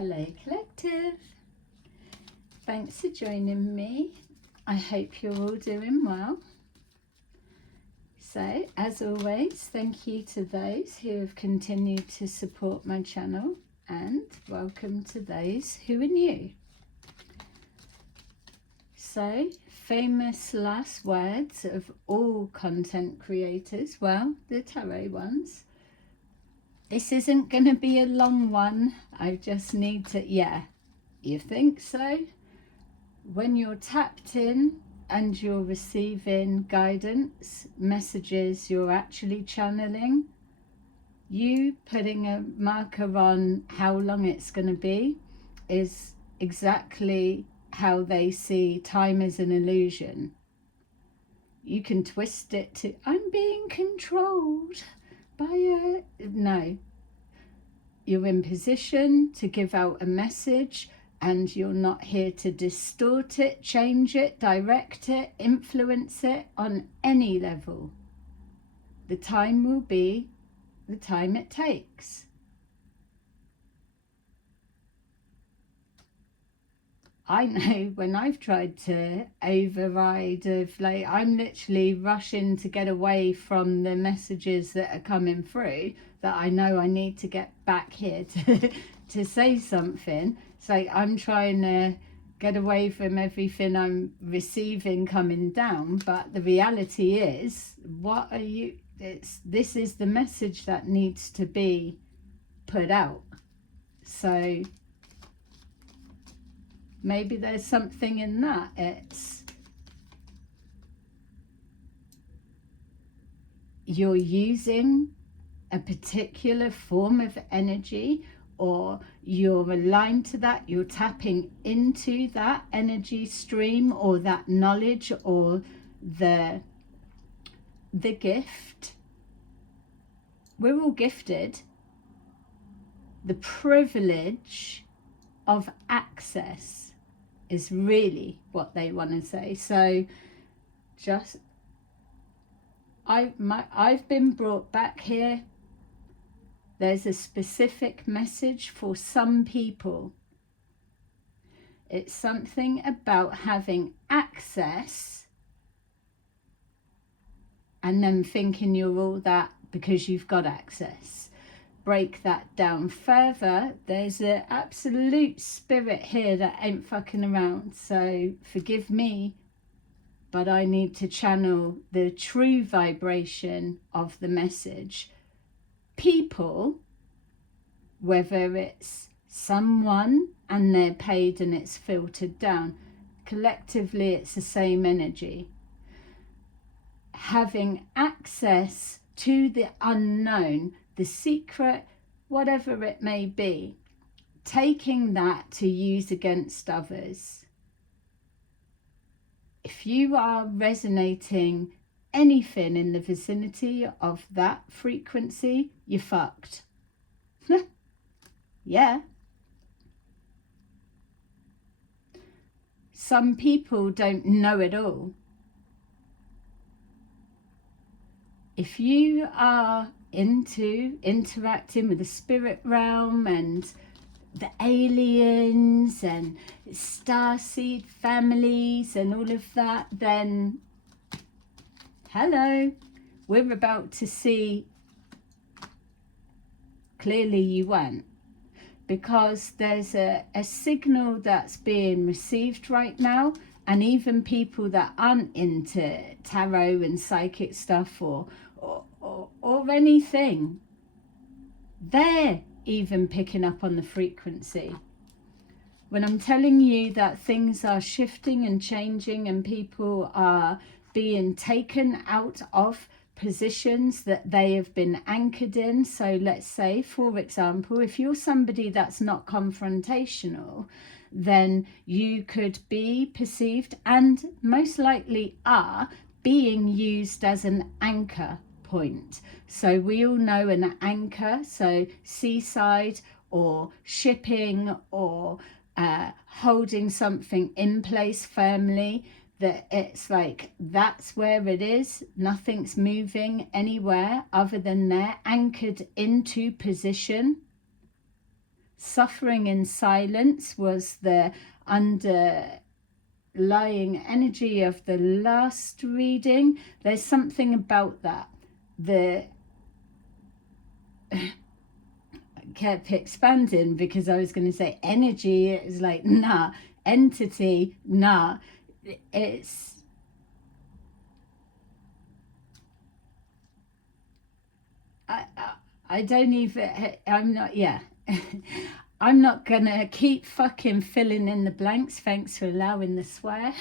Hello Collective, thanks for joining me. I hope you're all doing well. So as always, thank you to those who have continued to support my channel, and welcome to those who are new. So, famous last words of all content creators, well, the tarot ones. This isn't going to be a long one. I just need to, yeah, you think so? When you're tapped in and you're receiving guidance, messages you're actually channeling, you putting a marker on how long it's going to be is exactly how they see time as an illusion. You can twist it to, I'm being controlled by a... No. You're in position to give out a message, and you're not here to distort it, change it, direct it, influence it on any level. The time will be the time it takes. I know when I've tried to override of, like, I'm literally rushing to get away from the messages that are coming through, that I know I need to get back here to say something. It's like I'm trying to get away from everything I'm receiving coming down, but the reality is, what are you, this is the message that needs to be put out. So maybe there's something in that. It's you're using a particular form of energy, or you're aligned to that, you're tapping into that energy stream or that knowledge or the gift. We're all gifted the privilege of access is really what they want to say. So just I've been brought back here. There's a specific message for some people. It's something about having access and then thinking you're all that because you've got access. Break that down further. There's an absolute spirit here that ain't fucking around. So forgive me, but I need to channel the true vibration of the message. People, whether it's someone and they're paid and it's filtered down, collectively it's the same energy. Having access to the unknown, the secret, whatever it may be, taking that to use against others. If you are resonating anything in the vicinity of that frequency, you're fucked. Yeah. Some people don't know it all. If you are into interacting with the spirit realm and the aliens and starseed families and all of that, then hello, we're about to see clearly you won't, because there's a signal that's being received right now, and even people that aren't into tarot and psychic stuff or anything, they're even picking up on the frequency. When I'm telling you that things are shifting and changing and people are being taken out of positions that they have been anchored in. So let's say, for example, if you're somebody that's not confrontational, then you could be perceived, and most likely are, being used as an anchor point. So we all know an anchor, so seaside or shipping or holding something in place firmly, that it's like that's where it is, nothing's moving anywhere other than they're anchored into position. Suffering in silence was the underlying energy of the last reading. There's something about that. I kept expanding because I was going to say energy is like, nah. Entity, nah. It's... I don't even... I'm not... Yeah. I'm not gonna keep fucking filling in the blanks. Thanks for allowing the swear.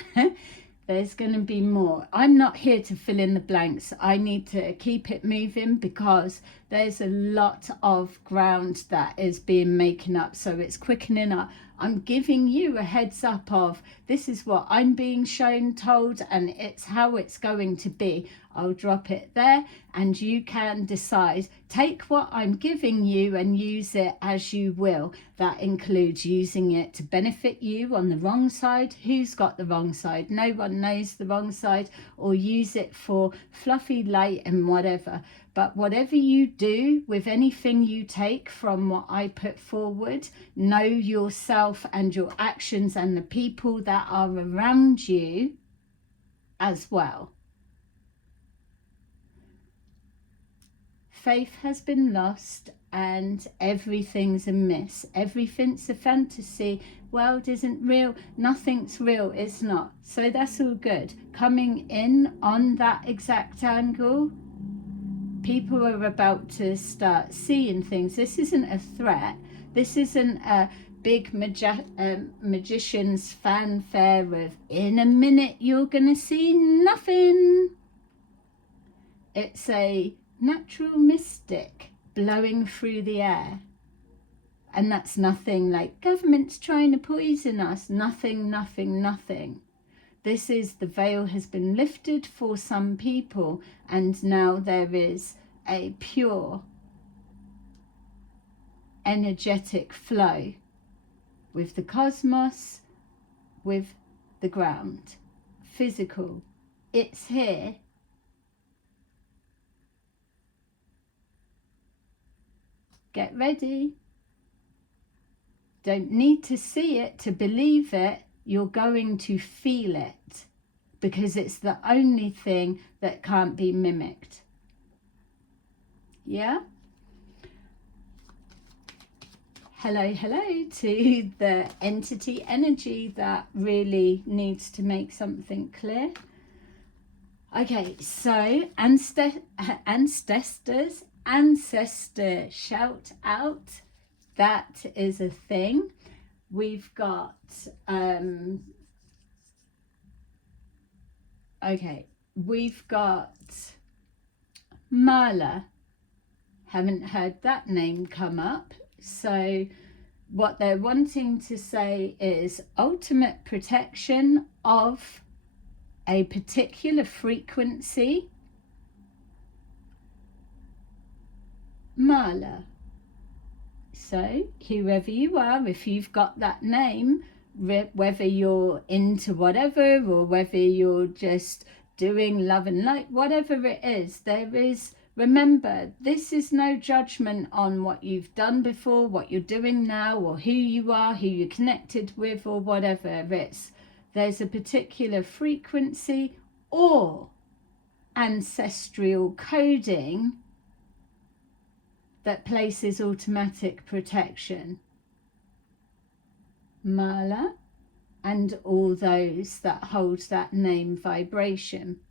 There's gonna be more. I'm not here to fill in the blanks. I need to keep it moving because there's a lot of ground that is being making up, so it's quickening up. I'm giving you a heads up of this is what I'm being shown, told, and it's how it's going to be. I'll drop it there and you can decide. Take what I'm giving you and use it as you will. That includes using it to benefit you on the wrong side. Who's got the wrong side? No one knows the wrong side. Or use it for fluffy light and whatever. But whatever you do with anything you take from what I put forward, know yourself and your actions and the people that are around you as well. Faith has been lost and everything's amiss. Everything's a fantasy. World isn't real. Nothing's real. It's not. So that's all good. Coming in on that exact angle, people are about to start seeing things. This isn't a threat. This isn't a big magician's fanfare of in a minute you're going to see nothing. It's a natural mystic blowing through the air. And that's nothing like government's trying to poison us. Nothing, nothing, nothing. This is the veil has been lifted for some people, and now there is a pure energetic flow with the cosmos, with the ground. Physical. It's here. Get ready. Don't need to see it to believe it. You're going to feel it because it's the only thing that can't be mimicked. Yeah? Hello, hello to the entity energy that really needs to make something clear. Okay, so ancestor shout out. That is a thing. We've got we've got Mala. Haven't heard that name come up. So what they're wanting to say is ultimate protection of a particular frequency. Mala. So whoever you are, if you've got that name, whether you're into whatever or whether you're just doing love and light, whatever it is, there is, remember, this is no judgment on what you've done before, what you're doing now, or who you are, who you're connected with, or whatever. There's a particular frequency or ancestral coding that places automatic protection. Mala and all those that hold that name vibration.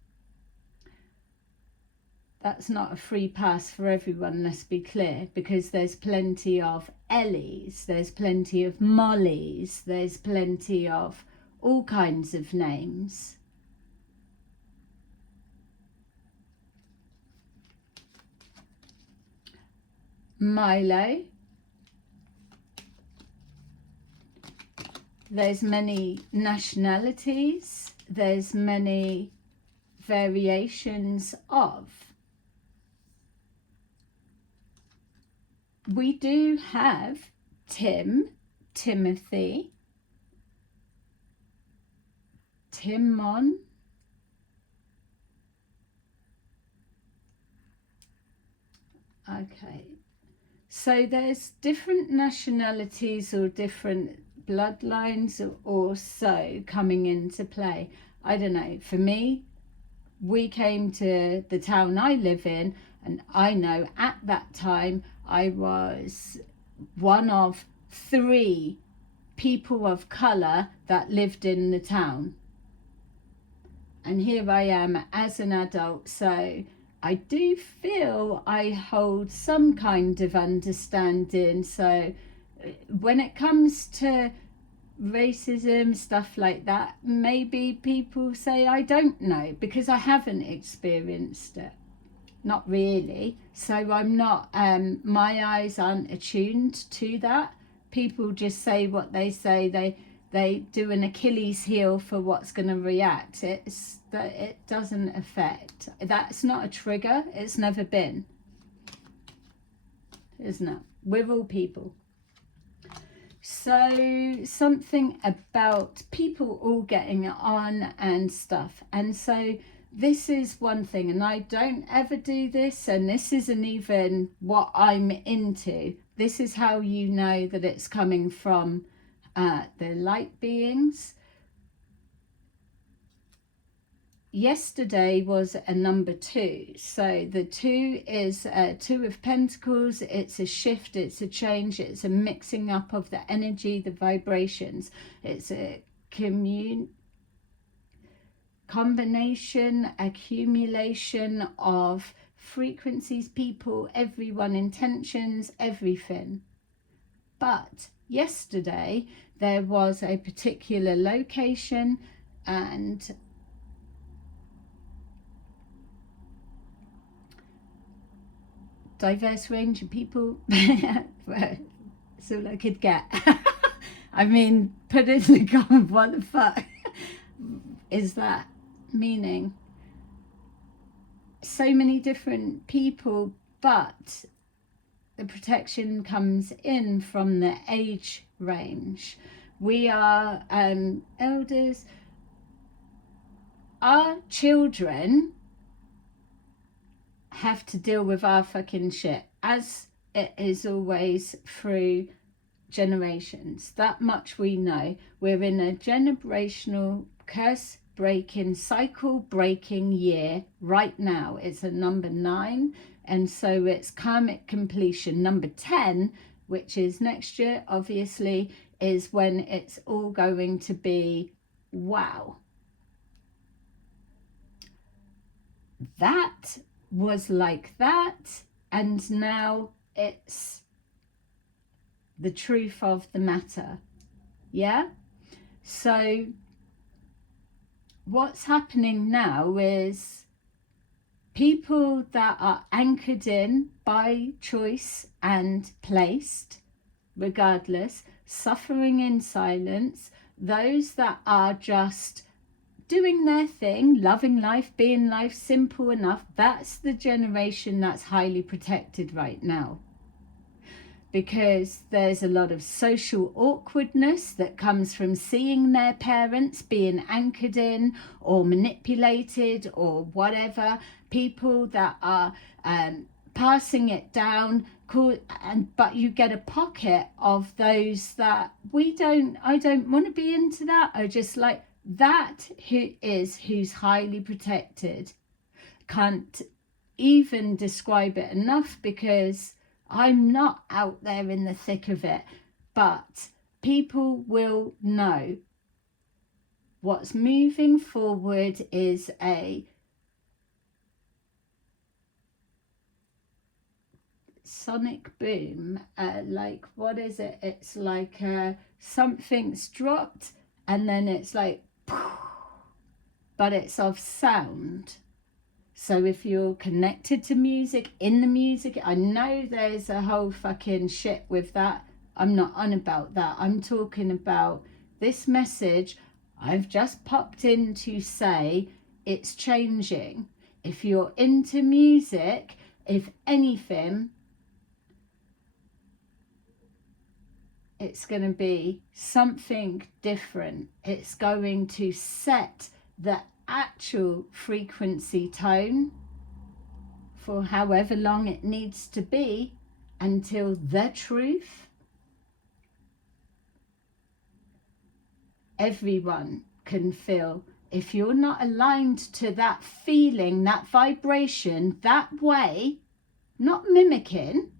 That's not a free pass for everyone, let's be clear, because there's plenty of Ellies, there's plenty of Mollies, there's plenty of all kinds of names. Milo. There's many nationalities, there's many variations of. We do have Tim, Timothy, Timon, okay. So there's different nationalities or different bloodlines or so coming into play. I don't know. For me, we came to the town I live in, and I know at that time I was one of 3 people of colour that lived in the town. And here I am as an adult, so I do feel I hold some kind of understanding. So when it comes to racism, stuff like that, maybe people say I don't know because I haven't experienced it. Not really. So I'm not, my eyes aren't attuned to that. People just say what they say. They do an Achilles heel for what's going to react. It's that it doesn't affect. That's not a trigger. It's never been. Isn't it? We're all people. So something about people all getting on and stuff. And so this is one thing, and I don't ever do this, and this isn't even what I'm into. This is how you know that it's coming from the light beings. Yesterday was a number 2. So the 2 is 2 of Pentacles. It's a shift, it's a change, it's a mixing up of the energy, the vibrations. It's a combination, accumulation of frequencies, people, everyone, intentions, everything. But yesterday there was a particular location and diverse range of people. That's all I could get. I mean, put in the comment, what the fuck is that meaning? So many different people, but the protection comes in from the age range. We are elders. Our children have to deal with our fucking shit, as it is always through generations. That much we know. We're in a generational curse breaking, cycle breaking year right now. It's a number 9, and so it's karmic completion. Number 10, which is next year, obviously, is when it's all going to be wow. That was like that, and now it's the truth of the matter. Yeah, so what's happening now is people that are anchored in by choice and placed regardless, suffering in silence, those that are just doing their thing, loving life, being life, simple enough, that's the generation that's highly protected right now. Because there's a lot of social awkwardness that comes from seeing their parents being anchored in or manipulated or whatever. People that are passing it down, but you get a pocket of those that I don't want to be into that. I just like that who's highly protected. Can't even describe it enough because I'm not out there in the thick of it, but people will know what's moving forward is a sonic boom. Like, what is it? It's like something's dropped and then it's like, but it's of sound. So if you're connected to music, in the music, I know there's a whole fucking shit with that. I'm not on about that. I'm talking about this message I've just popped in to say it's changing. If you're into music, if anything, it's going to be something different. It's going to set the actual frequency tone for however long it needs to be, until the truth, everyone can feel. If you're not aligned to that feeling, that vibration, that way, not mimicking,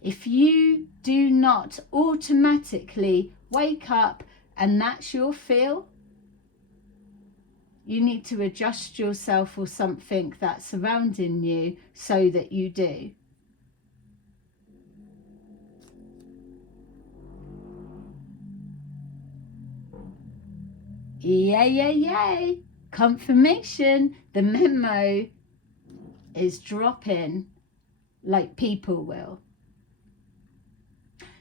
if you do not automatically wake up and that's your feel, you need to adjust yourself or something that's surrounding you so that you do. Yay. Confirmation. The memo is dropping like people will.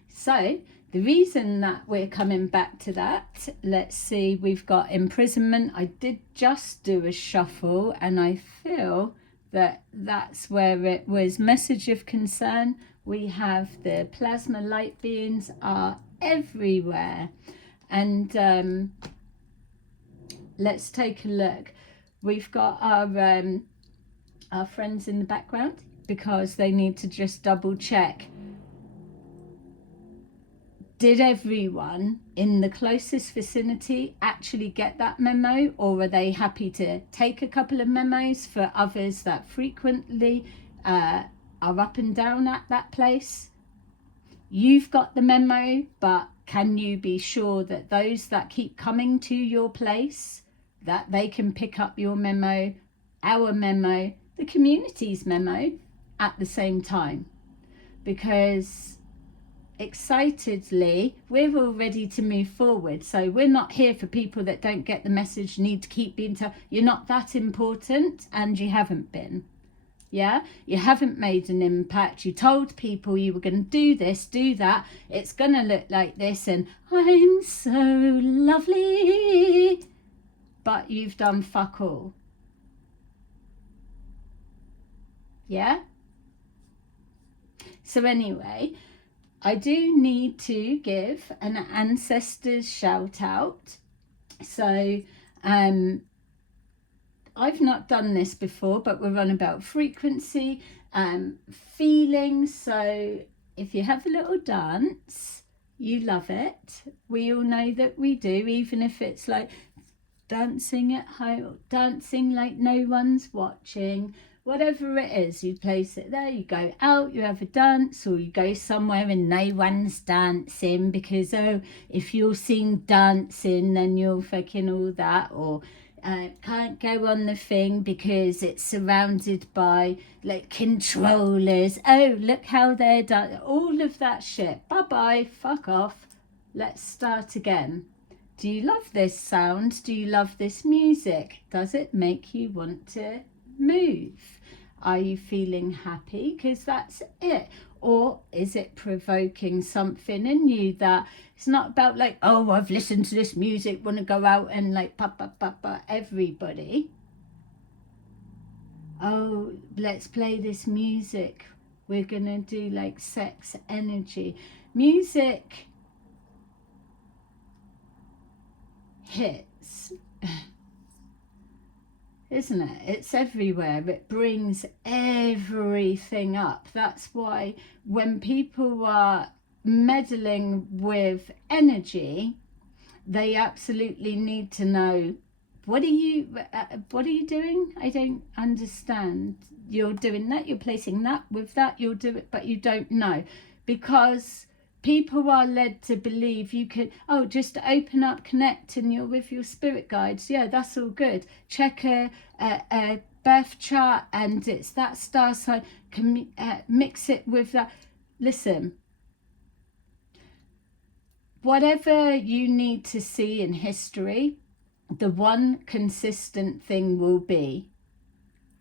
So the reason that we're coming back to that, let's see, we've got imprisonment. I did just do a shuffle and I feel that that's where it was. Message of concern. We have the plasma light beings are everywhere. And let's take a look. We've got our friends in the background because they need to just double check. Did everyone in the closest vicinity actually get that memo, or are they happy to take a couple of memos for others that frequently are up and down at that place? You've got the memo, but can you be sure that those that keep coming to your place, that they can pick up your memo, our memo, the community's memo at the same time? Because excitedly, we're all ready to move forward. So we're not here for people that don't get the message, need to keep being told. You're not that important, and you haven't been. Yeah, you haven't made an impact. You told people you were going to do this, do that. It's going to look like this, and I'm so lovely. But you've done fuck all. Yeah? So anyway, I do need to give an ancestors shout out. So I've not done this before, but we're on about frequency, feelings. So if you have a little dance, you love it. We all know that we do, even if it's like dancing at home, dancing like no one's watching. Whatever it is, you place it there, you go out, you have a dance, or you go somewhere and no one's dancing because, oh, if you're seen dancing, then you're fucking all that, or can't go on the thing because it's surrounded by like controllers. Oh, look how they're done. All of that shit. Bye-bye, fuck off. Let's start again. Do you love this sound? Do you love this music? Does it make you want to move? Are you feeling happy? Because that's it. Or is it provoking something in you that it's not about like, oh, I've listened to this music, want to go out and like everybody. Oh, let's play this music. We're going to do like sex energy. Music hits. Isn't it? It's everywhere. It brings everything up. That's why when people are meddling with energy, they absolutely need to know, what are you doing? I don't understand. You're doing that, you're placing that with that, you'll do it, but you don't know. Because people are led to believe you can, oh, just open up, connect, and you're with your spirit guides. Yeah, that's all good. Check a birth chart and it's that star sign. Mix it with that. Listen, whatever you need to see in history, the one consistent thing will be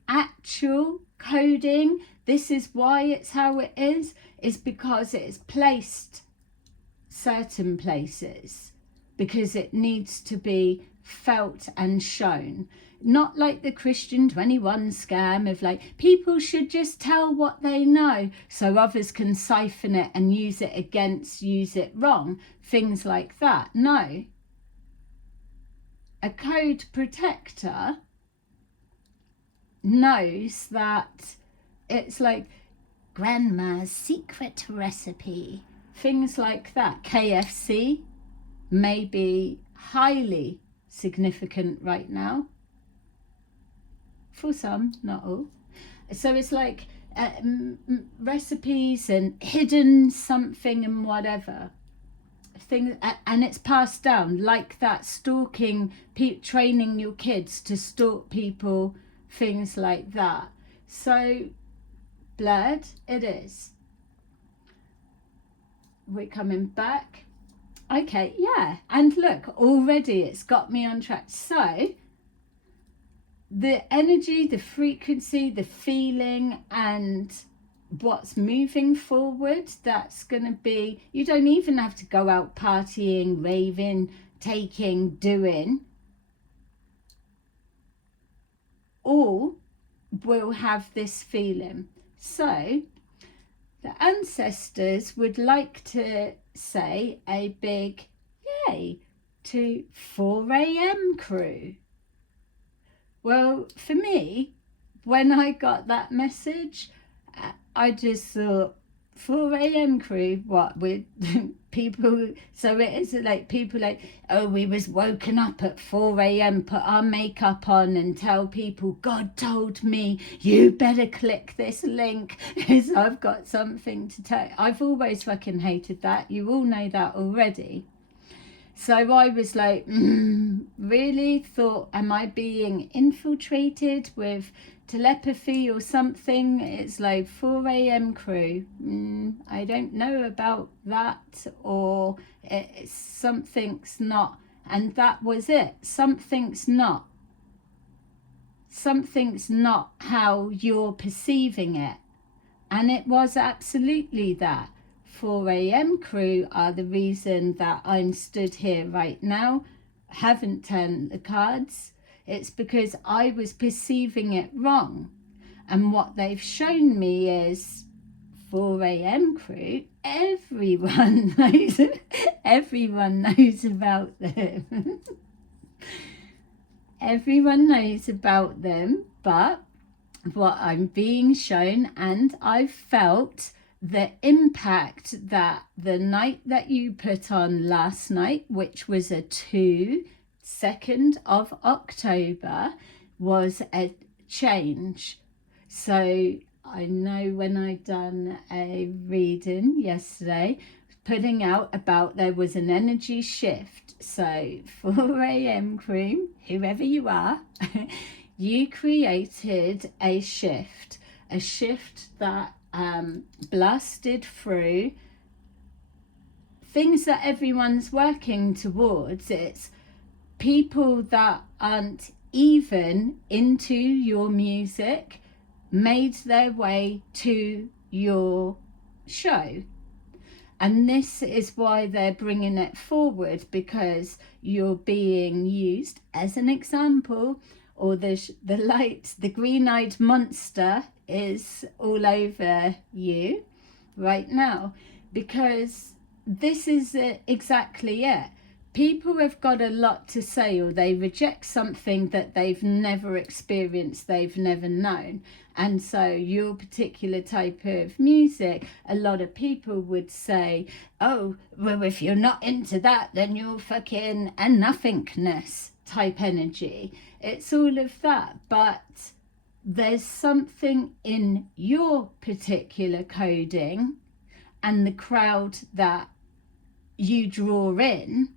actual coding. This is why it's how it is because it is placed certain places, because it needs to be felt and shown. Not like the Christian 21 scam of like, people should just tell what they know so others can siphon it and use it against, use it wrong. Things like that. No. A code protector knows that it's like, grandma's secret recipe. Things like that. KFC may be highly significant right now. For some, not all. So it's like recipes and hidden something and whatever. Things, and it's passed down like that, stalking, training your kids to stalk people, things like that. So blood it is. We're coming back. Okay, yeah, and look, already it's got me on track. So the energy, the frequency, the feeling, and what's moving forward, that's going to be, you don't even have to go out partying, raving, taking, doing. All will have this feeling. So the ancestors would like to say a big yay to 4am Kru. Well, for me, when I got that message, I just thought, 4am Kru, what, with people, so it is like people like, oh, we was woken up at 4am, put our makeup on and tell people, God told me, you better click this link, because I've got something to tell. I've always fucking hated that. You all know that already. So I was like, really thought, am I being infiltrated with telepathy or something? It's like 4am Kru. I don't know about that, or something's not. And that was it. Something's not how you're perceiving it. And it was absolutely that. 4am Kru are the reason that I'm stood here right now, haven't turned the cards. It's because I was perceiving it wrong. And what they've shown me is 4am Kru, everyone knows about them. Everyone knows about them, but what I'm being shown, and I've felt the impact that the night that you put on last night, which was a 2nd of October, was a change. So I know when I done a reading yesterday, putting out about there was an energy shift. So 4am Kru, whoever you are, you created a shift that blasted through things that everyone's working towards. It's people that aren't even into your music made their way to your show. And this is why they're bringing it forward, because you're being used as an example, or the light, the green-eyed monster is all over you right now, because this is exactly it. People have got a lot to say, or they reject something that they've never experienced, they've never known. And so your particular type of music, a lot of people would say, oh, well, if you're not into that, then you're fucking a nothingness type energy. It's all of that. But there's something in your particular coding and the crowd that you draw in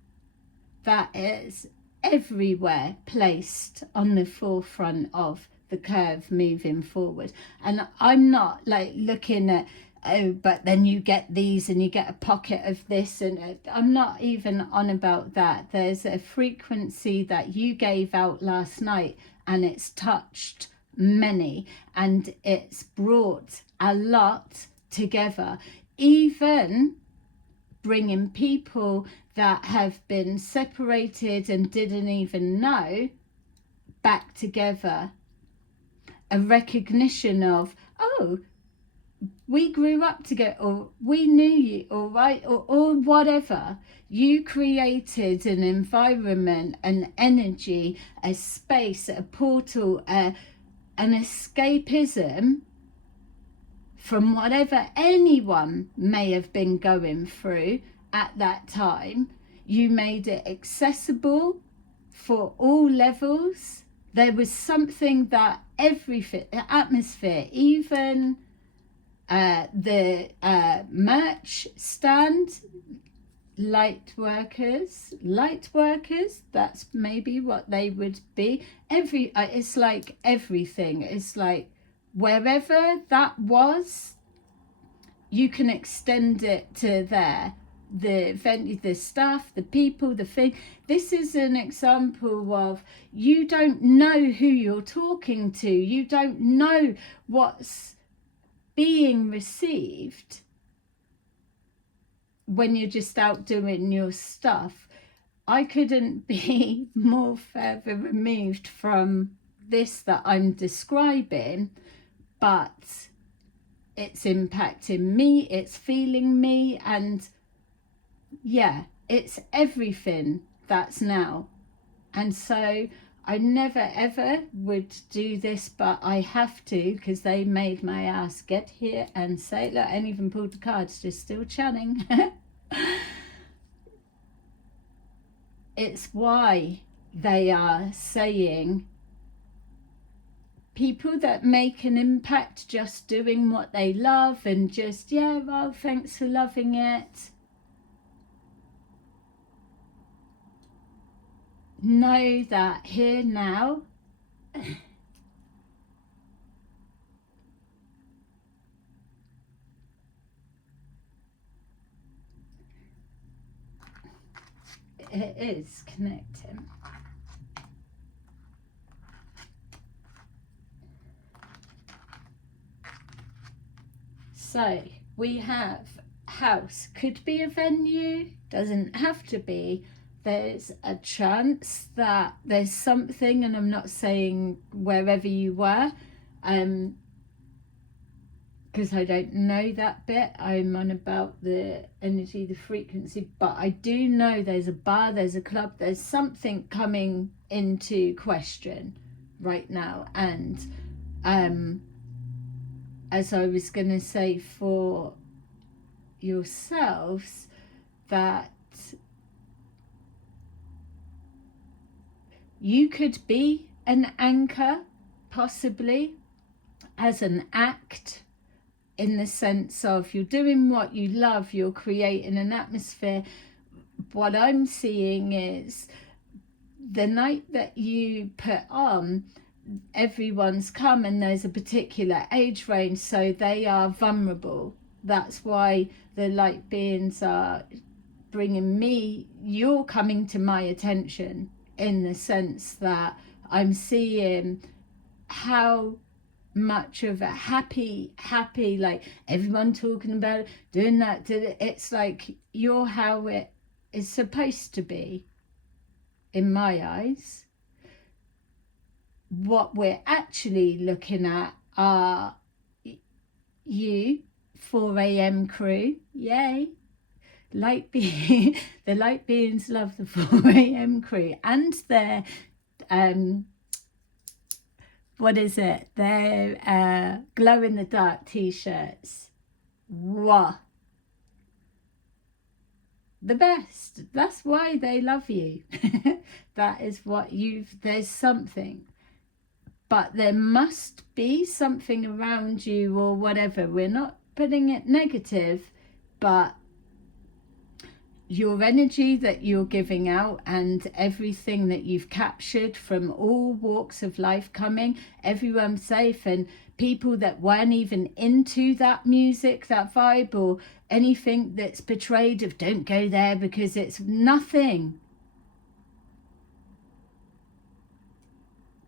that is everywhere placed on the forefront of the curve moving forward. And I'm not like looking at, oh, but then you get these and you get a pocket of this, and I'm not even on about that. There's a frequency that you gave out last night, and it's touched many, and it's brought a lot together, even bringing people that have been separated and didn't even know back together. A recognition of, oh, we grew up together, or we knew you, or right, or whatever. You created an environment, an energy, a space, a portal, an escapism from whatever anyone may have been going through at that time. You made it accessible for all levels. There was something that everything, the atmosphere, even the merch stand, light workers, that's maybe what they would be. It's like everything. It's like wherever that was, you can extend it to there. The venue, the staff, the people, the thing. This is an example of, you don't know who you're talking to. You don't know what's being received when you're just out doing your stuff. I couldn't be more further removed from this that I'm describing, but it's impacting me, it's feeling me, and yeah, it's everything that's now. And so I never ever would do this, but I have to, because they made my ass get here and say, look, I ain't even pulled the cards, just still chanting. It's why they are saying people that make an impact just doing what they love and just, yeah, well, thanks for loving it. Know that here now, it is connecting. So we have house, could be a venue, doesn't have to be. There's a chance that there's something, and I'm not saying wherever you were, because I don't know that bit. I'm on about the energy, the frequency, but I do know there's a bar, there's a club, there's something coming into question right now. And as I was going to say for yourselves, that you could be an anchor, possibly, as an act, in the sense of you're doing what you love, you're creating an atmosphere. What I'm seeing is the night that you put on, everyone's come, and there's a particular age range, so they are vulnerable. That's why the light beings are bringing me, you're coming to my attention, in the sense that I'm seeing how much of a happy, like everyone talking about it, doing that, it's like you're how it is supposed to be, in my eyes. What we're actually looking at are you, 4am crew, yay. The light beings love the 4am crew, and their what is it, their glow in the dark t-shirts. Wow, the best. That's why they love you. That is what there's something, but there must be something around you or whatever. We're not putting it negative, but your energy that you're giving out and everything that you've captured from all walks of life coming, everyone safe, and people that weren't even into that music, that vibe, or anything that's portrayed of don't go there because it's nothing.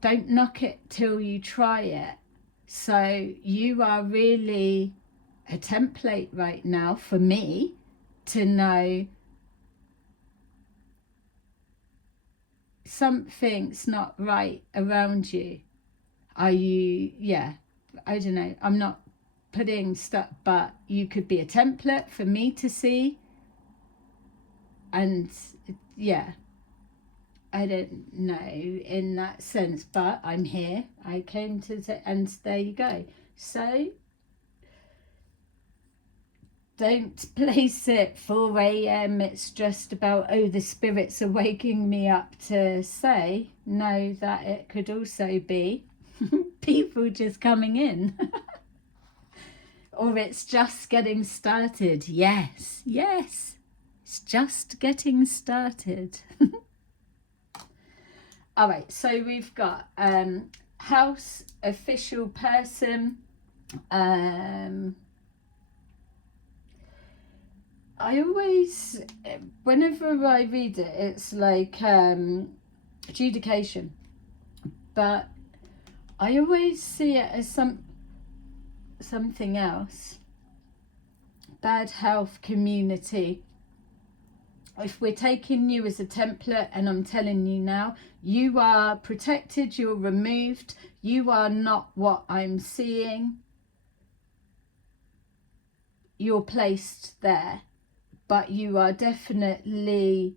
Don't knock it till you try it. So you are really a template right now for me to know something's not right around you. Are you, yeah, I don't know, I'm not putting stuff, but you could be a template for me to see. And yeah, I don't know in that sense, but I'm here. I came to and there you go. So Don't place it 4 a.m. It's just about, oh, the spirits are waking me up to say. Know that it could also be people just coming in. Or it's just getting started. Yes, yes, it's just getting started. All right, so we've got house, official person. I always, whenever I read it, it's like adjudication, but I always see it as something else. Bad health, community. If we're taking you as a template, and I'm telling you now, you are protected, you're removed, you are not what I'm seeing. You're placed there, but you are definitely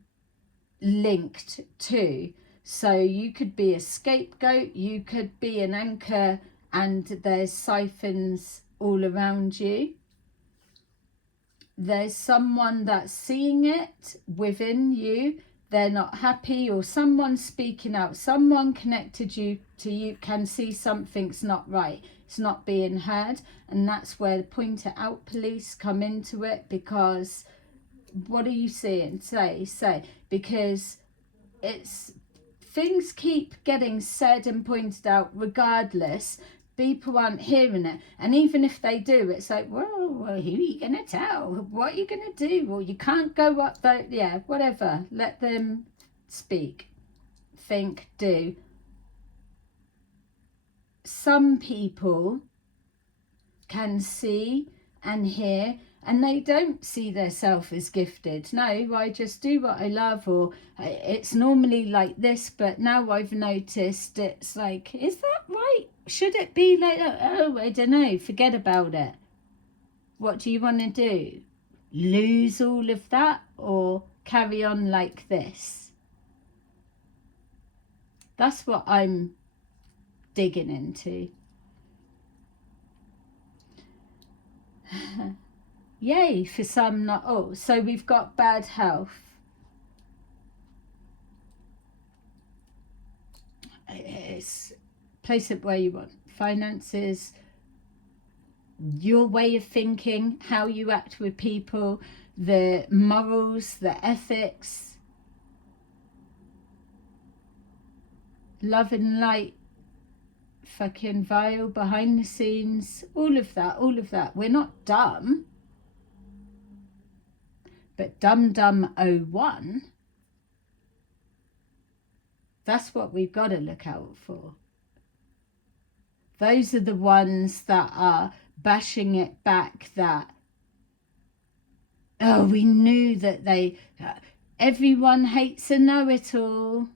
linked to. So you could be a scapegoat, you could be an anchor, and there's siphons all around you. There's someone that's seeing it within you. They're not happy, or someone speaking out, someone connected to you can see something's not right. It's not being heard. And that's where the point it out police come into it, because what are you seeing? Say, because it's things keep getting said and pointed out regardless. People aren't hearing it, and even if they do, it's like, well, who are you gonna tell? What are you gonna do? Well, you can't go up there. Yeah, whatever, let them speak, think, do. Some people can see and hear, and they don't see themselves as gifted. No, I just do what I love, or it's normally like this, but now I've noticed it's like, is that right? Should it be like that? Oh, I don't know, forget about it. What do you want to do? Lose all of that, or carry on like this? That's what I'm digging into. Yay for some, not all. So we've got bad health. It's place it where you want. Finances, your way of thinking, how you act with people, the morals, the ethics, love and light, fucking vile, behind the scenes, all of that. We're not dumb. But Dum 01, that's what we've got to look out for. Those are the ones that are bashing it back, that, oh, we knew that everyone hates a know-it-all.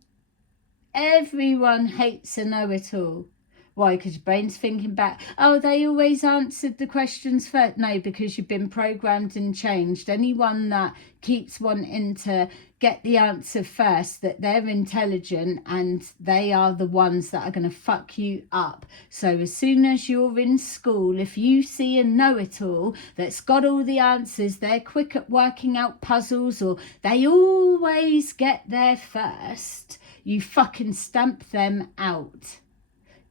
Everyone hates a know-it-all. Why? Because your brain's thinking back, oh, they always answered the questions first. No, because you've been programmed and changed. Anyone that keeps wanting to get the answer first, that they're intelligent and they are the ones that are going to fuck you up. So as soon as you're in school, if you see a know-it-all that's got all the answers, they're quick at working out puzzles, or they always get there first, you fucking stamp them out.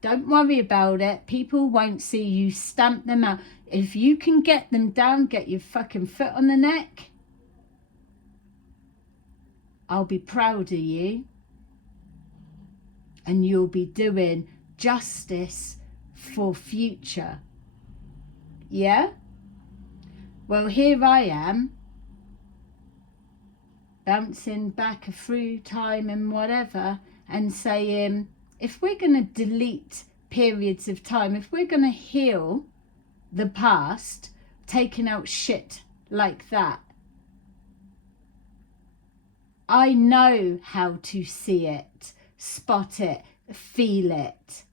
Don't worry about it. People won't see you stamp them out. If you can get them down, get your fucking foot on the neck, I'll be proud of you. And you'll be doing justice for future. Yeah? Well, here I am, bouncing back through time and whatever, and saying, if we're going to delete periods of time, if we're going to heal the past, taking out shit like that, I know how to see it, spot it, feel it.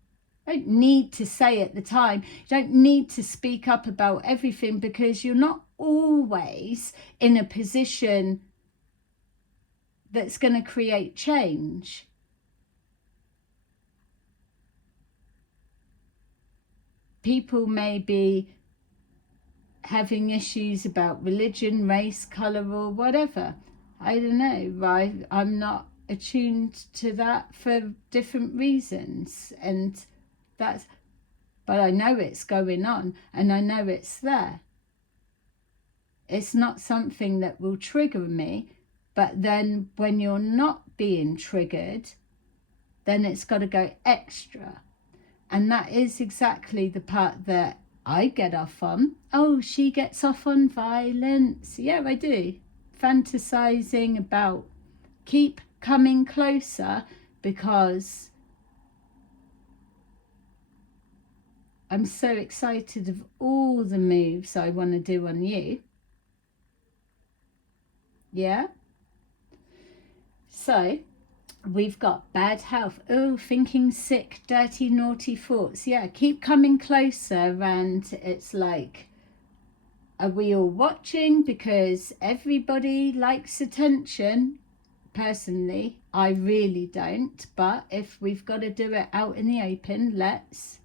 You don't need to say at the time. You don't need to speak up about everything, because you're not always in a position that's going to create change. People may be having issues about religion, race, colour or whatever. I don't know. I'm not attuned to that for different reasons, and that's, but I know it's going on and I know it's there. It's not something that will trigger me, but then when you're not being triggered, then it's got to go extra. And that is exactly the part that I get off on. Oh, she gets off on violence. Yeah, I do. Fantasizing about keep coming closer, because I'm so excited of all the moves I want to do on you. Yeah? So we've got bad health. Oh, thinking sick, dirty, naughty thoughts. Yeah, keep coming closer, and it's like, are we all watching? Because everybody likes attention. Personally, I really don't. But if we've got to do it out in the open, let's.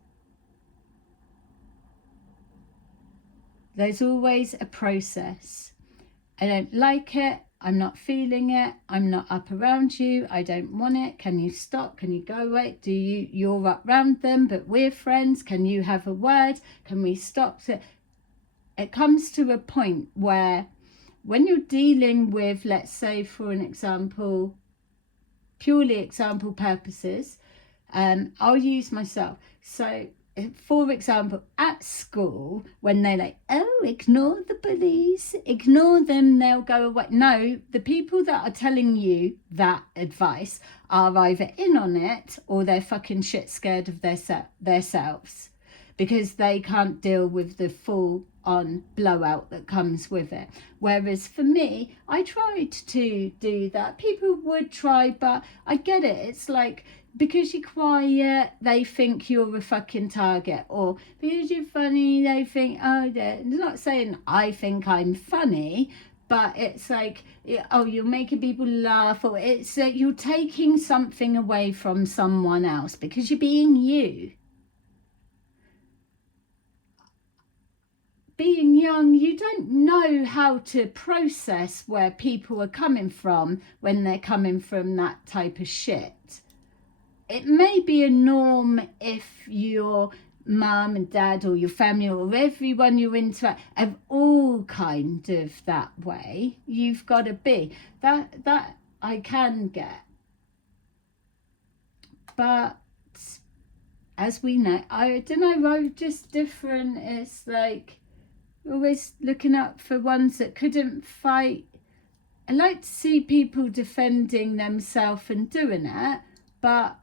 There's always a process. I don't like it. I'm not feeling it. I'm not up around you. I don't want it. Can you stop? Can you go away? You're up around them, but we're friends. Can you have a word? Can we stop? It comes to a point where when you're dealing with, let's say, for an example, purely example purposes, I'll use myself. So, for example, at school, when they're like, oh, ignore the bullies, ignore them, they'll go away. No, the people that are telling you that advice are either in on it or they're fucking shit scared of themselves, because they can't deal with the full on blowout that comes with it. Whereas for me, I tried to do that. People would try, but I get it. It's like, because you're quiet, they think you're a fucking target, or because you're funny, they think, oh, they're not saying I think I'm funny, but it's like, oh, you're making people laugh, or it's you're taking something away from someone else because you're being you. Being young, you don't know how to process where people are coming from when they're coming from that type of shit. It may be a norm if your mum and dad or your family or everyone you interact have all kind of that way. You've got to be. That I can get. But as we know, I don't know, I'm just different. It's like always looking up for ones that couldn't fight. I like to see people defending themselves and doing it, but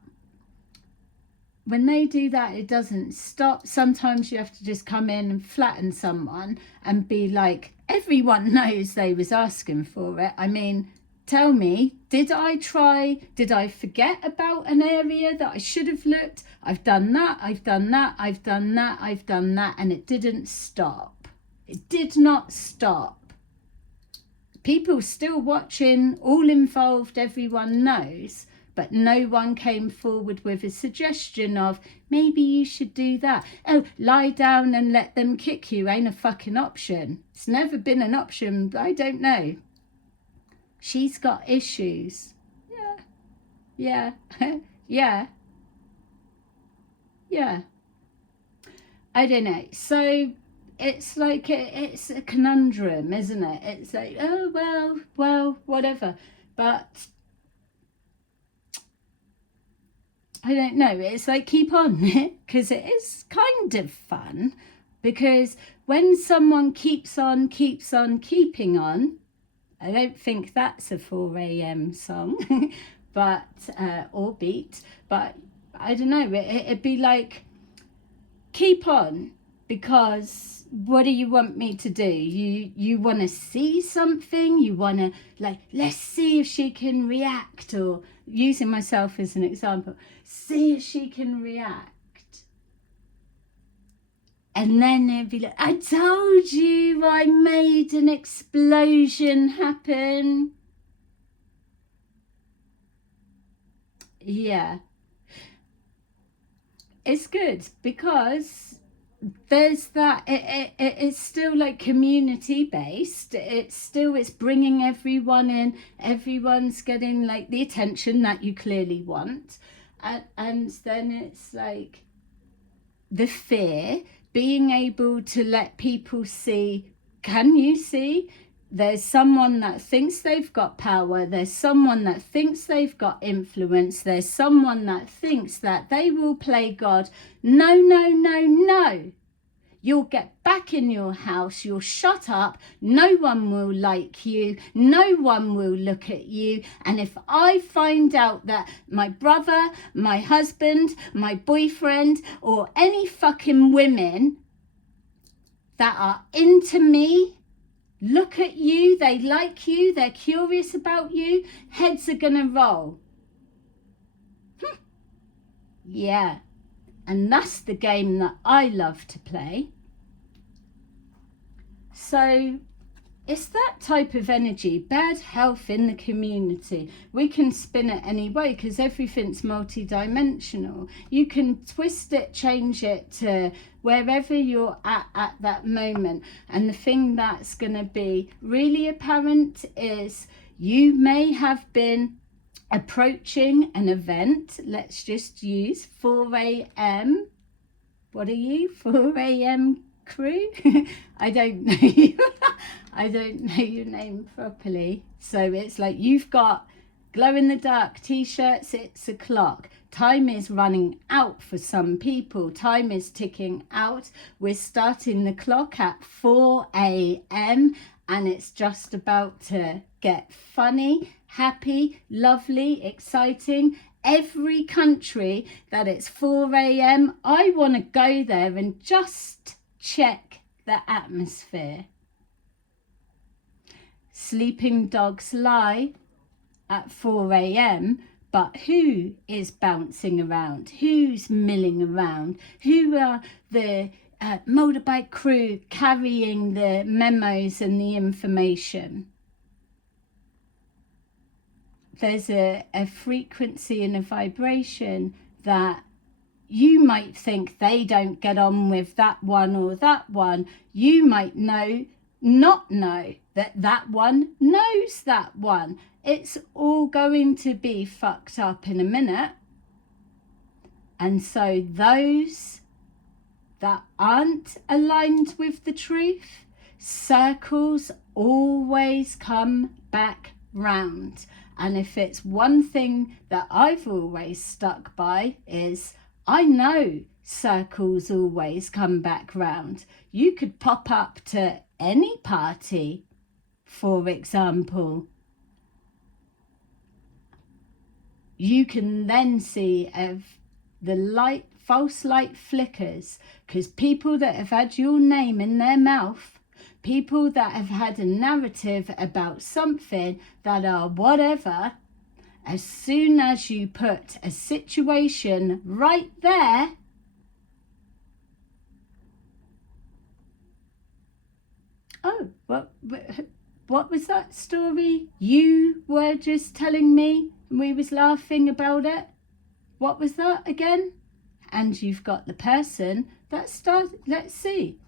when they do that, it doesn't stop. Sometimes you have to just come in and flatten someone and be like, everyone knows they was asking for it. I mean, tell me, did I try? Did I forget about an area that I should have looked? I've done that, I've done that, I've done that, I've done that, and it didn't stop. It did not stop. People still watching, all involved, everyone knows. But no one came forward with a suggestion of, maybe you should do that. Oh, lie down and let them kick you ain't a fucking option. It's never been an option. I don't know. She's got issues. Yeah. Yeah. Yeah. I don't know. So it's like, it's a conundrum, isn't it? It's like, oh, well, whatever. But I don't know, it's like, keep on, because it is kind of fun, because when someone keeps on keeping on, I don't think that's a 4am song, but or beat, but I don't know, it'd be like, keep on, because what do you want me to do? You want to see something, you want to, like, let's see if she can react, or using myself as an example, see if she can react. And then it'd be like, I told you I made an explosion happen. Yeah. It's good, because there's that, it's still like community based. It's bringing everyone in, everyone's getting like the attention that you clearly want, and then it's like the fear, being able to let people see, can you see? There's someone that thinks they've got power. There's someone that thinks they've got influence. There's someone that thinks that they will play God. No, no, no, no. You'll get back in your house. You'll shut up. No one will like you. No one will look at you. And if I find out that my brother, my husband, my boyfriend, or any fucking women that are into me, look at you, they like you, they're curious about you, heads are gonna roll. Yeah, and that's the game that I love to play. So it's that type of energy, bad health in the community. We can spin it any way because everything's multi-dimensional. You can twist it, change it to wherever you're at that moment. And the thing that's going to be really apparent is you may have been approaching an event. Let's just use 4am. What are you? 4am Kru? I don't know you. I don't know your name properly. So it's like you've got glow in the dark t-shirts. It's o'clock. Time is running out for some people. Time is ticking out. We're starting the clock at 4 a.m. and it's just about to get funny, happy, lovely, exciting. Every country that it's 4 a.m. I want to go there and just check the atmosphere. Sleeping dogs lie at 4 a.m. but who is bouncing around? Who's milling around? Who are the motorbike crew carrying the memos and the information? There's a frequency and a vibration that you might think they don't get on with that one or that one. You might not know that one knows that one. It's all going to be fucked up in a minute. And so those that aren't aligned with the truth, circles always come back round. And if it's one thing that I've always stuck by is, I know circles always come back round. You could pop up to any party, for example. You can then see if the false light flickers, because people that have had your name in their mouth, people that have had a narrative about something that are whatever, as soon as you put a situation right there, oh, what was that story you were just telling me? We was laughing about it. What was that again? And you've got the person that started, let's see.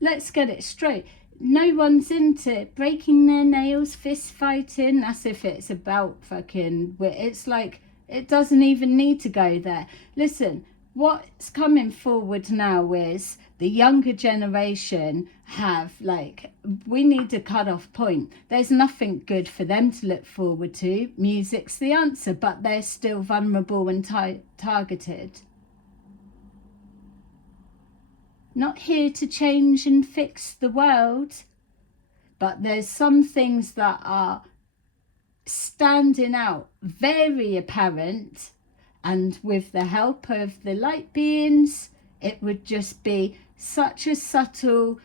Let's get it straight. No one's into breaking their nails, fist fighting. That's if it's about fucking, it's like, it doesn't even need to go there. Listen, what's coming forward now is the younger generation have like, we need a cut-off point. There's nothing good for them to look forward to. Music's the answer, but they're still vulnerable and targeted. Not here to change and fix the world, but there's some things that are standing out, very apparent, and with the help of the light beings, it would just be such a subtle,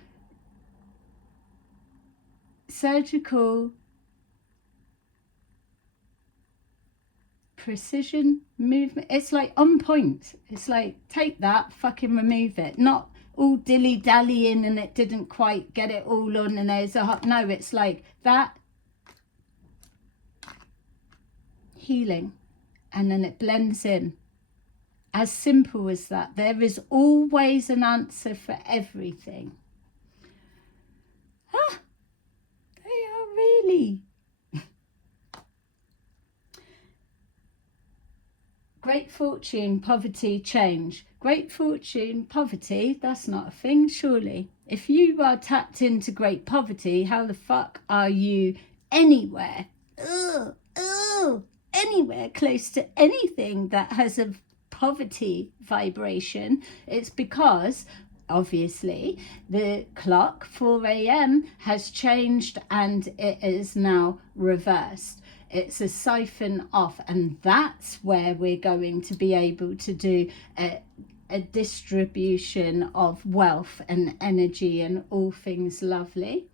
surgical precision movement. It's like on point. It's like, take that, fucking remove it. Not all dilly-dallying and it didn't quite get it all on and there's a hot, no, it's like that, healing, and then it blends in. As simple as that. There is always an answer for everything. Ah, they are really. Great fortune, poverty, change. Great fortune, poverty, that's not a thing, surely. If you are tapped into great poverty, how the fuck are you anywhere? Anywhere close to anything that has a poverty vibration? It's because obviously the clock 4 a.m. has changed and it is now reversed. It's a siphon off, and that's where we're going to be able to do a distribution of wealth and energy and all things lovely.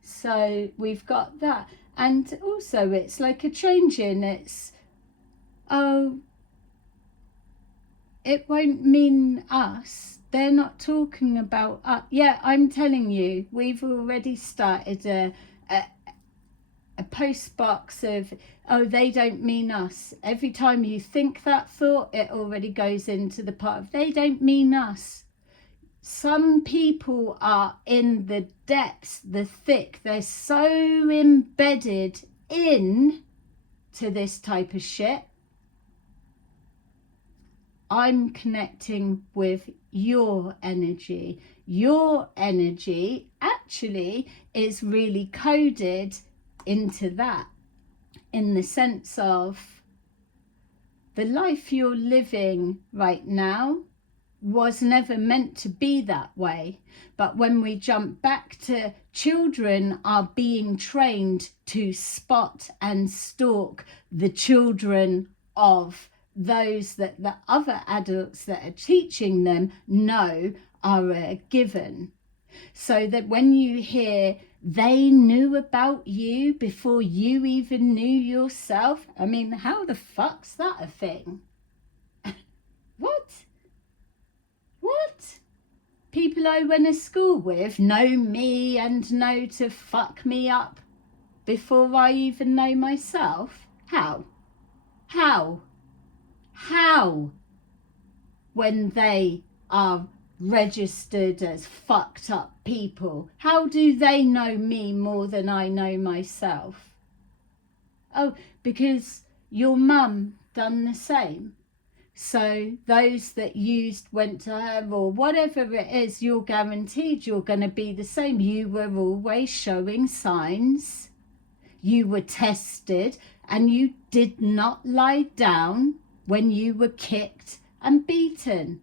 So we've got that. And also it's like a change in, it's, oh, it won't mean us. They're not talking about us. Yeah, I'm telling you, we've already started a post box of, oh, they don't mean us. Every time you think that thought, it already goes into the part of, they don't mean us. Some people are in the depths, the thick, they're so embedded in to this type of shit. I'm connecting with your energy. Your energy actually is really coded into that, in the sense of the life you're living right now was never meant to be that way. But when we jump back to children are being trained to spot and stalk the children of those that the other adults that are teaching them know are a given. So that when you hear they knew about you before you even knew yourself, I mean, how the fuck's that a thing? What? People I went to school with know me and know to fuck me up before I even know myself? How? When they are registered as fucked up people, how do they know me more than I know myself? Oh, because your mum done the same. So those that went to her or whatever it is, you're guaranteed you're going to be the same. You were always showing signs. You were tested, and you did not lie down when you were kicked and beaten.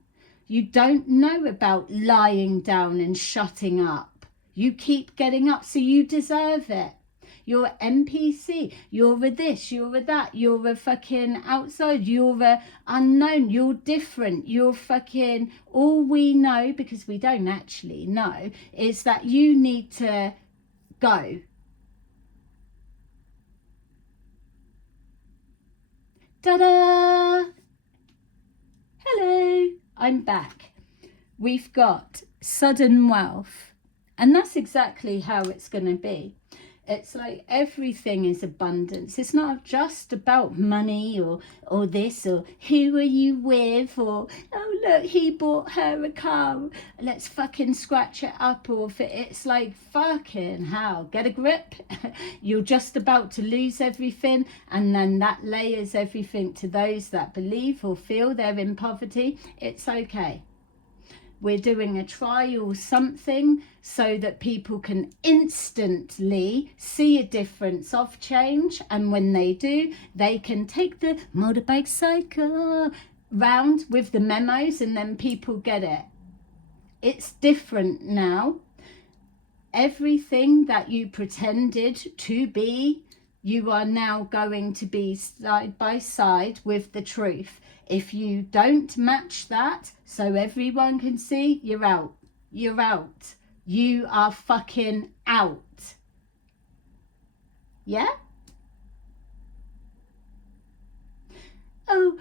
You don't know about lying down and shutting up. You keep getting up, so you deserve it. You're NPC, you're a this, you're a that, you're a fucking outside, you're a unknown, you're different, you're fucking, all we know, because we don't actually know, is that you need to go. Ta-da! Hello, I'm back. We've got sudden wealth, and that's exactly how it's going to be. It's like everything is abundance. It's not just about money or this or who are you with or, oh, look, he bought her a car. Let's fucking scratch it up. Or if it's like, fucking hell, get a grip. You're just about to lose everything. And then that layers everything to those that believe or feel they're in poverty. It's okay. We're doing a trial something so that people can instantly see a difference of change. And when they do, they can take the motorbike cycle round with the memos and then people get it. It's different now. Everything that you pretended to be, you are now going to be side by side with the truth. If you don't match that so everyone can see, you're out. You're out. You are fucking out. Yeah? Oh,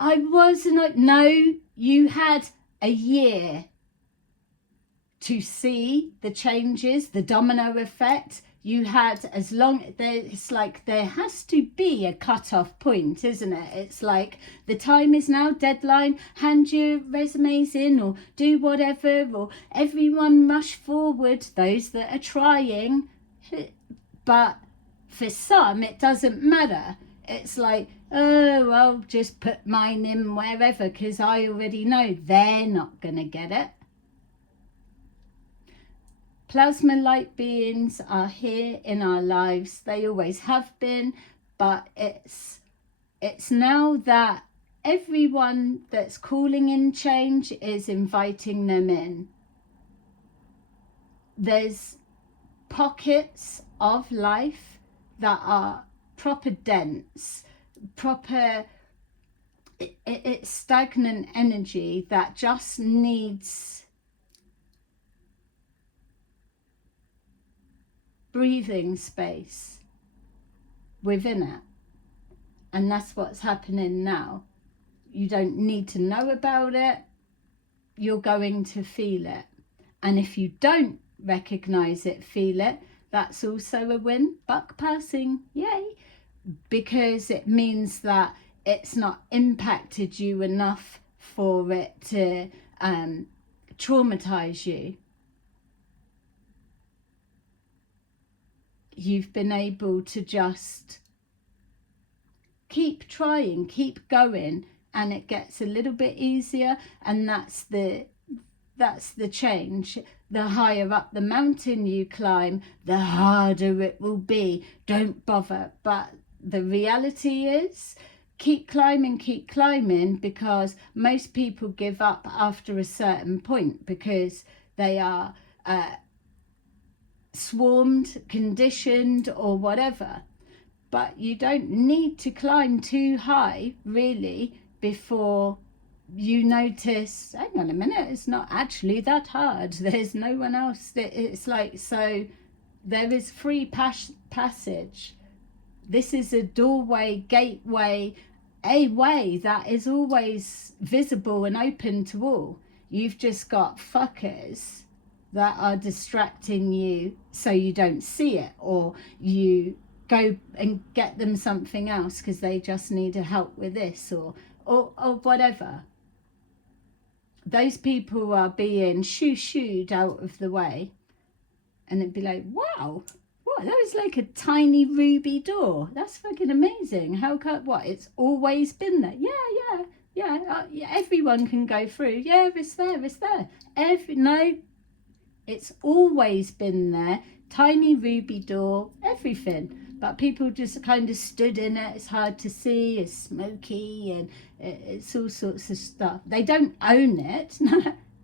I wasn't. No, you had a year to see the changes, the domino effect. you had as long, it's like there has to be a cut-off point, isn't it? It's like the time is now, deadline, hand your resumes in or do whatever, or everyone rush forward, those that are trying. But for some it doesn't matter. It's like, oh, I'll just put mine in wherever because I already know they're not gonna get it. Plasma light beings are here in our lives. They always have been, but it's now that everyone that's calling in change is inviting them in. There's pockets of life that are proper dense, proper, it's stagnant energy that just needs breathing space within it. And that's what's happening now. You don't need to know about it. You're going to feel it. And if you don't recognize it, feel it, that's also a win. Buck passing, yay. Because it means that it's not impacted you enough for it to traumatize you. You've been able to just keep trying, keep going, and it gets a little bit easier. And that's the change. The higher up the mountain you climb, the harder it will be. Don't bother. But the reality is, keep climbing, because most people give up after a certain point because they are swarmed, conditioned, or whatever. But you don't need to climb too high, really, before you notice, hang on a minute, it's not actually that hard. There's no one else. It's like, so there is free passage. This is a doorway, gateway, a way that is always visible and open to all. You've just got fuckers that are distracting you so you don't see it, or you go and get them something else because they just need a help with this or whatever. Those people are being shooed out of the way, and it'd be like, wow, what, that was like a tiny ruby door. That's fucking amazing. How come, what, it's always been there? Yeah, everyone can go through. Yeah, it's there. No, it's always been there. Tiny ruby door, everything. But people just kind of stood in it. It's hard to see, it's smoky, and it's all sorts of stuff. They don't own it.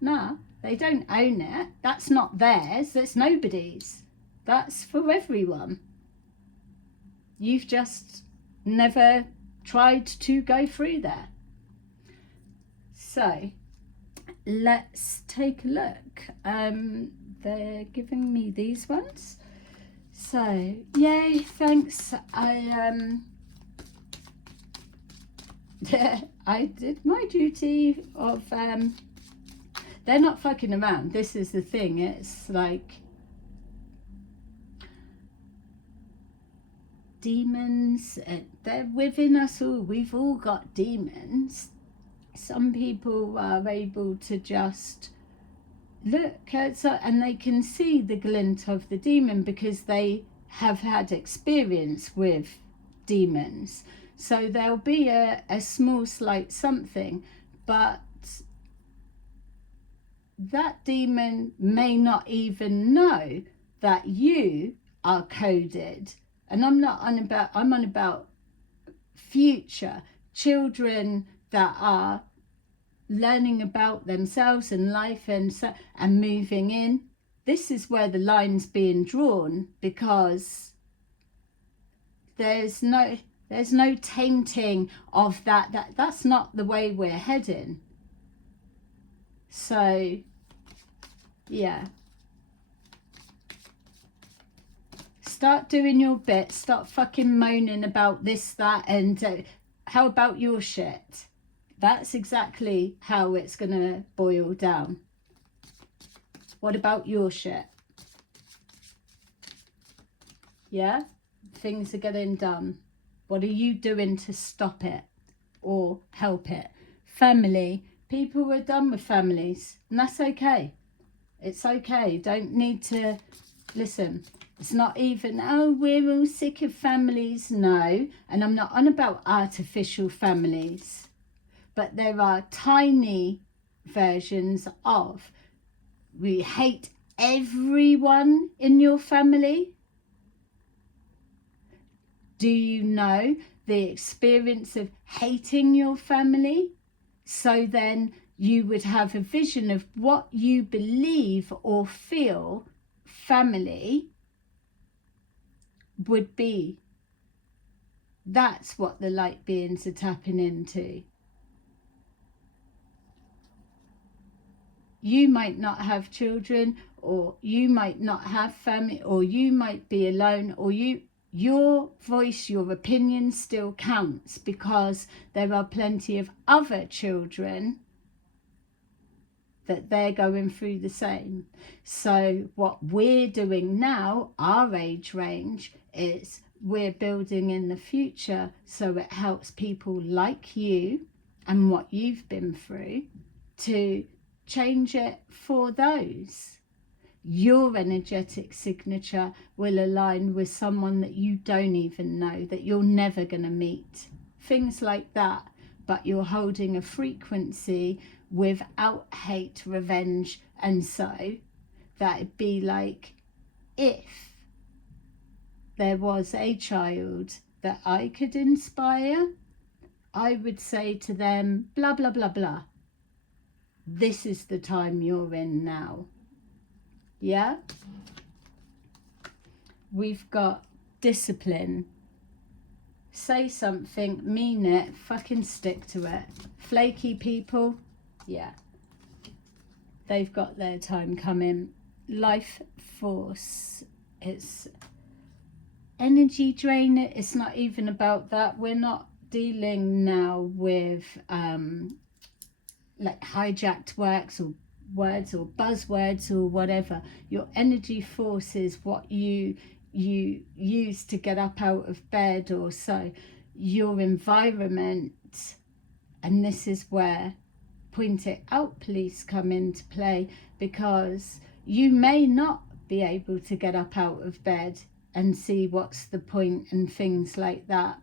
No, they don't own it. That's not theirs. That's nobody's. That's for everyone. You've just never tried to go through there. So let's take a look. They're giving me these ones. So yay, thanks. I did my duty of they're not fucking around. This is the thing. It's like demons, they're within us all. We've all got demons. Some people are able to just look at, and they can see the glint of the demon because they have had experience with demons. So there'll be a small slight something, but that demon may not even know that you are coded. And I'm on about future children that are learning about themselves and life and moving in. This is where the line's being drawn, because there's no tainting of that's not the way we're heading. So yeah, start doing your bit. Stop fucking moaning about this, that, and how about your shit? That's exactly how it's going to boil down. What about your shit? Yeah, things are getting done. What are you doing to stop it or help it? Family, people are done with families, and that's okay. It's okay. Don't need to listen. It's not even, oh, we're all sick of families. No, and I'm not on about artificial families, but there are tiny versions of, we hate everyone in your family. Do you know the experience of hating your family? So then you would have a vision of what you believe or feel family would be. That's what the light beings are tapping into. You might not have children, or you might not have family, or you might be alone, or your voice, your opinion still counts, because there are plenty of other children that they're going through the same. So what we're doing now, our age range, is we're building in the future, so it helps people like you and what you've been through to change it for those. Your energetic signature will align with someone that you don't even know, that you're never going to meet. Things like that. But you're holding a frequency without hate, revenge, and so that'd be like, if there was a child that I could inspire, I would say to them, blah, blah, blah, blah. This is the time you're in now. Yeah? We've got discipline. Say something, mean it, fucking stick to it. Flaky people, yeah, they've got their time coming. Life force, it's energy drain. It's not even about that. We're not dealing now with like hijacked words or buzzwords or whatever. Your energy force is what you use to get up out of bed, or so your environment. And this is where point it out police come into play, because you may not be able to get up out of bed and see what's the point and things like that,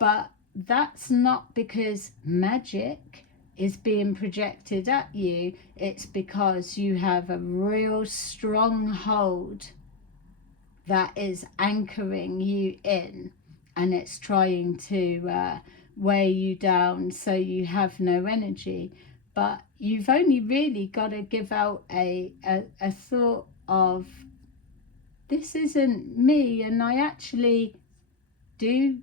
but that's not because magic is being projected at you. It's because you have a real strong hold that is anchoring you in, and it's trying to weigh you down so you have no energy. But you've only really got to give out a thought of, this isn't me, and I actually do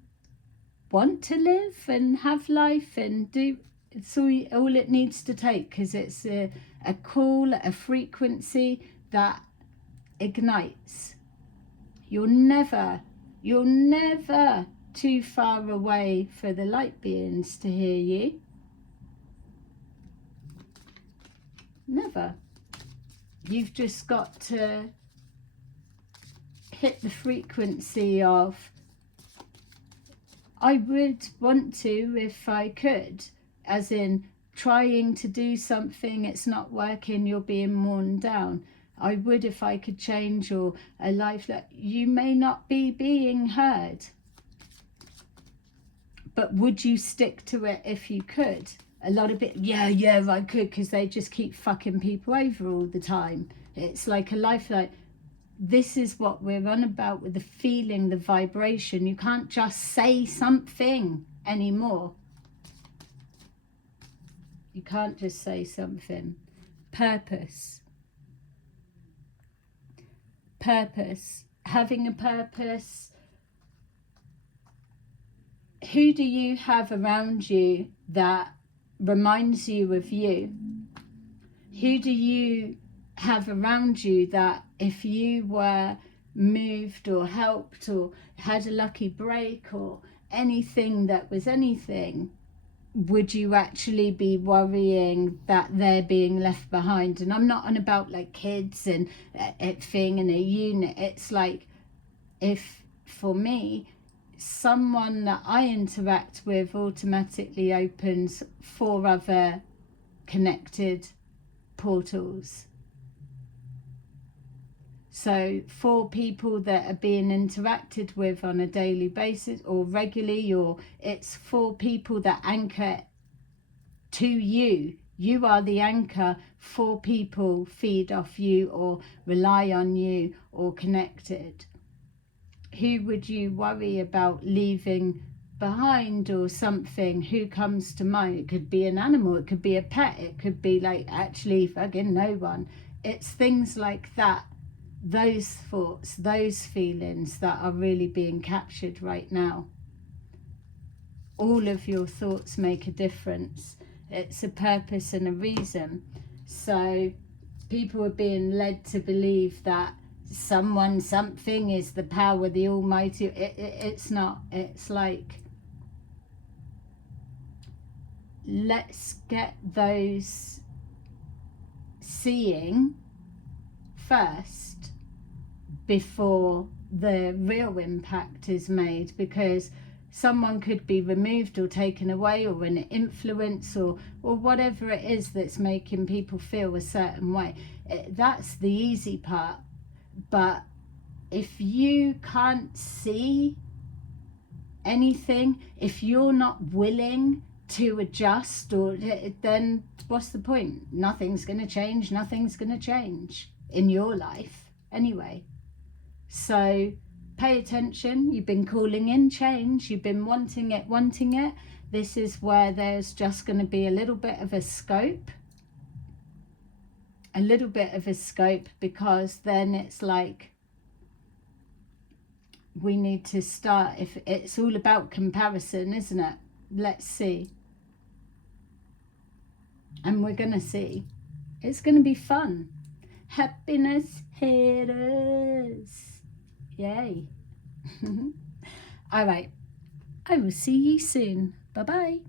want to live and have life and do. It's all it needs to take, because it's a call, a frequency that ignites. You're never too far away for the light beings to hear you. Never. You've just got to hit the frequency of, I would want to if I could, as in trying to do something, it's not working, you're being worn down. I would if I could change, or a life that you may not be being heard. But would you stick to it if you could? A lot of it, yeah, I could, because they just keep fucking people over all the time. It's like a life like, this is what we're on about with the feeling, the vibration. You can't just say something anymore. You can't just say something. Purpose. Having a purpose. Who do you have around you that reminds you of you? Who do you have around you that if you were moved or helped or had a lucky break or anything that was anything, would you actually be worrying that they're being left behind? And I'm not on about like kids and a thing and a unit. It's like, if, for me, someone that I interact with automatically opens 4 other connected portals. So 4 people that are being interacted with on a daily basis or regularly, or it's 4 people that anchor to you. You are the anchor. 4 people feed off you or rely on you or connected. Who would you worry about leaving behind or something? Who comes to mind? It could be an animal, it could be a pet, it could be like actually fucking no one. It's things like that, those thoughts, those feelings that are really being captured right now. All of your thoughts make a difference. It's a purpose and a reason. So people are being led to believe that someone, something is the power, the almighty. It's not. It's like, let's get those seeing first before the real impact is made, because someone could be removed or taken away, or an influence, or whatever it is that's making people feel a certain way. That's the easy part. But if you can't see anything, if you're not willing to adjust, or then what's the point? Nothing's going to change. Nothing's going to change in your life anyway. So pay attention. You've been calling in change. You've been wanting it. This is where there's just going to be a little bit of a scope. Because then it's like, we need to start. If it's all about comparison, isn't it? Let's see. And we're going to see. It's going to be fun. Happiness hitters. Yay. All right. I will see you soon. Bye-bye.